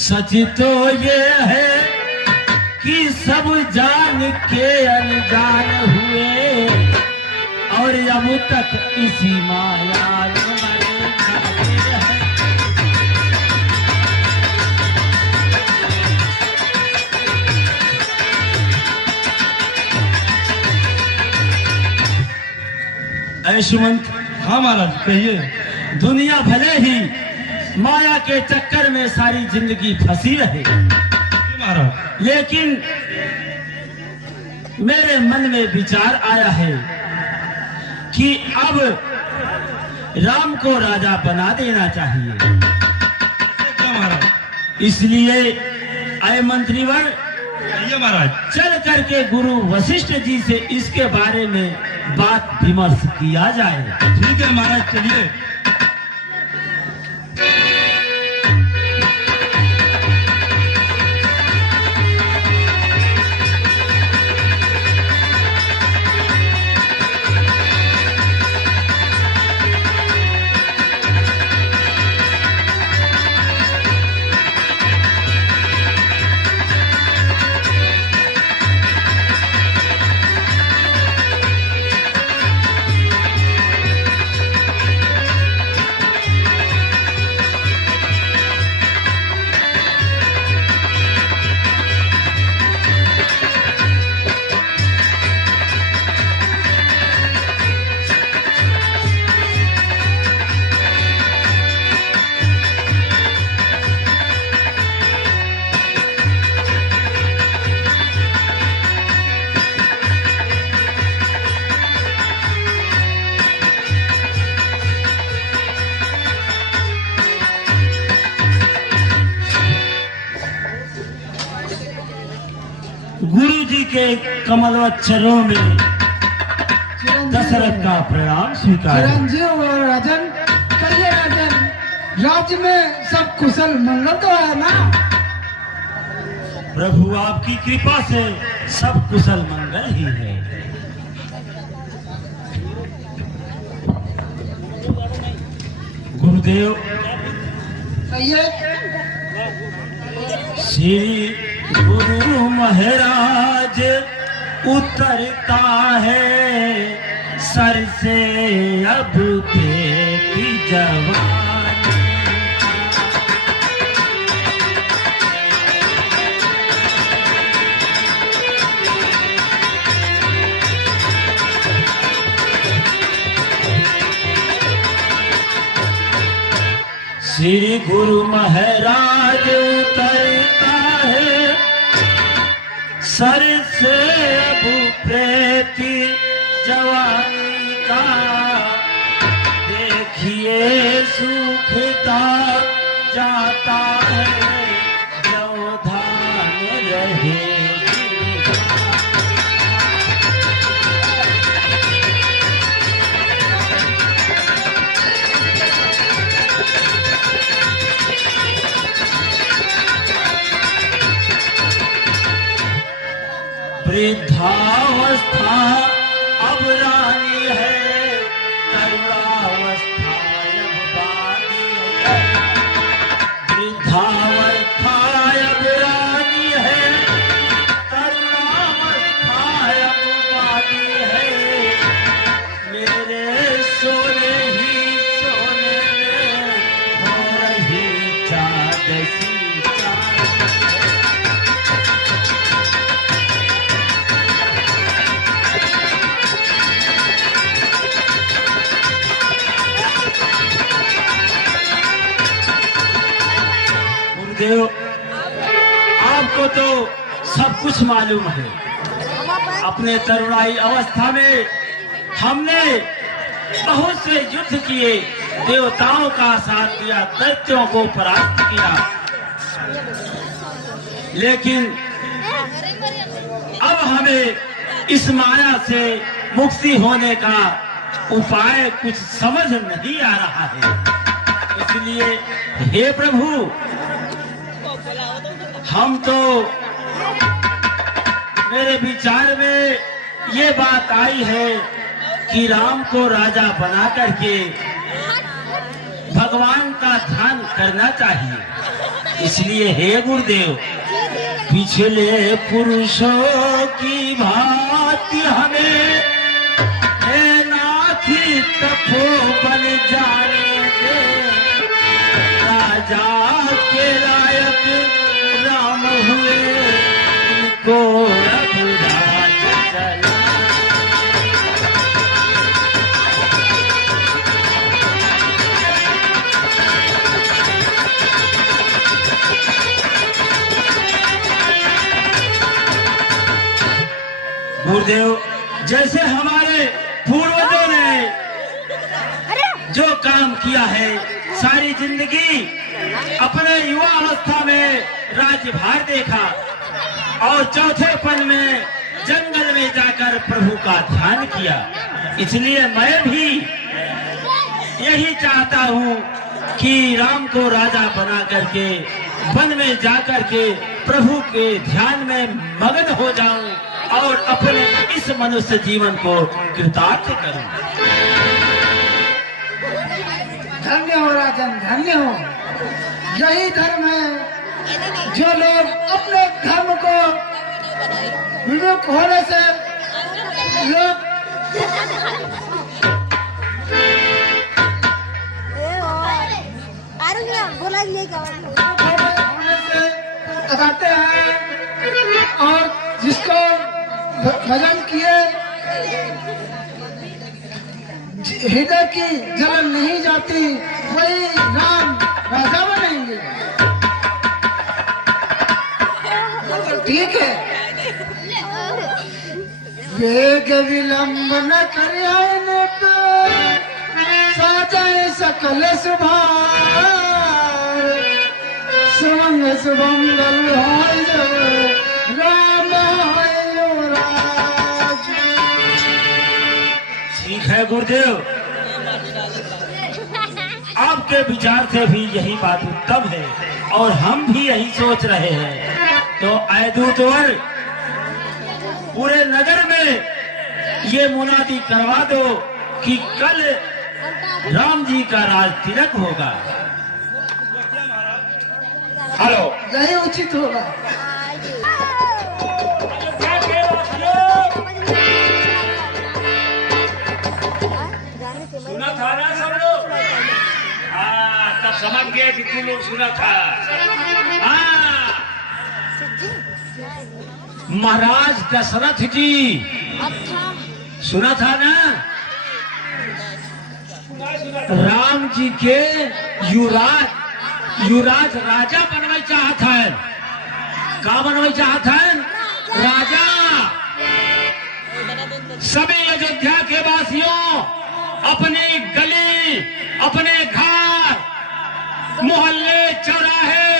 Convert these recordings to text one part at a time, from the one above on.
सच तो ये है कि सब जान के अनजान हुए और अब तक इसी माया में मरे जाते हैं। सुमंत। हाँ महाराज कहिए। दुनिया भले ही माया के चक्कर में सारी जिंदगी फंसी रहे महाराज, लेकिन मेरे मन में विचार आया है कि अब राम को राजा बना देना चाहिए। क्या महाराज? इसलिए आए मंत्रीवर, कहिए महाराज। चल करके गुरु वशिष्ठ जी से इसके बारे में बात विमर्श किया जाए। ठीक है महाराज, चलिए। गुरु जी के कमलोच्चरों में दशरथ का प्रणाम स्वीकार। चिरंजीव और राजन, कहिए राजन, राज्य में सब कुशल मंगल तो है ना? प्रभु आपकी कृपा से सब कुशल मंगल ही है। गुरुदेव, कहिए। श्री गुरु महाराज उतरता है सर से अब देखी जवानी। श्री गुरु महाराज उतरता है सर से अब प्रेती जवानी का, देखिए सूखता जाता है व्यवधान रहे। वृद्धावस्था अब रानी है, तरुणावस्था अब बानी है। वृद्धावस्था अब रानी है, तरुणावस्था अब बानी है। मेरे सोने ही सोने में हो रही चाँद सी चाँद। देव, आपको तो सब कुछ मालूम है। अपने तरुणाई अवस्था में हमने बहुत से युद्ध किए, देवताओं का साथ दिया, दैत्यों को परास्त किया, लेकिन अब हमें इस माया से मुक्ति होने का उपाय कुछ समझ नहीं आ रहा है। इसलिए हे प्रभु, हम तो, मेरे विचार में ये बात आई है कि राम को राजा बना करके भगवान का ध्यान करना चाहिए। इसलिए हे गुरुदेव, पिछले पुरुषों की भांति हमें हे नाथी तपोवन जाने दे। राजा के लायक राम हुए, इनको अब राज चला। गुरुदेव, जैसे हमारे पूर्वजों ने जो काम किया है, सारी जिंदगी अपने युवा अवस्था में राज्यभार देखा और चौथेपन में जंगल में जाकर प्रभु का ध्यान किया। इसलिए मैं भी यही चाहता हूँ कि राम को राजा बना करके वन में जाकर के प्रभु के ध्यान में मगन हो जाऊं और अपने इस मनुष्य जीवन को कृतार्थ करूं। धन्य हो राजन, धन्य हो। यही धर्म है। जो लोग अपने धर्म को विमुख होने से लोग होने से कतराते हैं और जिसको भजन किए हृदय की जलन नहीं जाती, वही राम राजा बनेंगे। ठीक है। वेग विलंब न करियाने पे साजाए सकल सुभार। सुमंग सुमंगल हाय राम हाय युवराज। ठीक है गुरुदेव, आपके विचार से भी यही बात उत्तम है और हम भी यही सोच रहे हैं। तो अयदूतवर, पूरे नगर में ये मुनादी करवा दो कि कल राम जी का राज तिलक होगा। हेलो, यही उचित होगा। सुना था ना सब लोग? हाँ, तब समझ गए कि तुम लोग सुना था। हाँ, महाराज दशरथ जी सुना था ना? राम जी के युवराज राजा बनवाई चाहत है। का बनवाई चाहत है? राजा। सभी अयोध्या के वासियों अपनी गली, अपने घर, मोहल्ले, चौराहे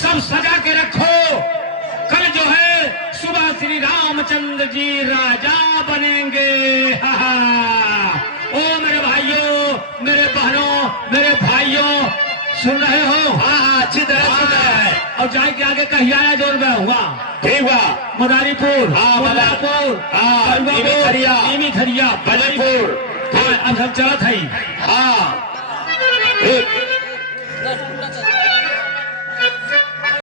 सब सजा के रखो। कल जो है सुबह श्री रामचंद्र जी राजा बनेंगे। हा हा। ओ मेरे भाइयों, मेरे बहनों, मेरे भाइयों, सुन रहे हो? हाँ हाँ, अच्छी तरह सुन रहे हैं। और जाए के आगे कहिया जोर में हुआ, ठीक हुआ, मदारीपुर, हाँ मदारपुर, हाँ नीमी खरिया, बलरपुर। हाँ, अब हम चला था। हाँ, ठीक।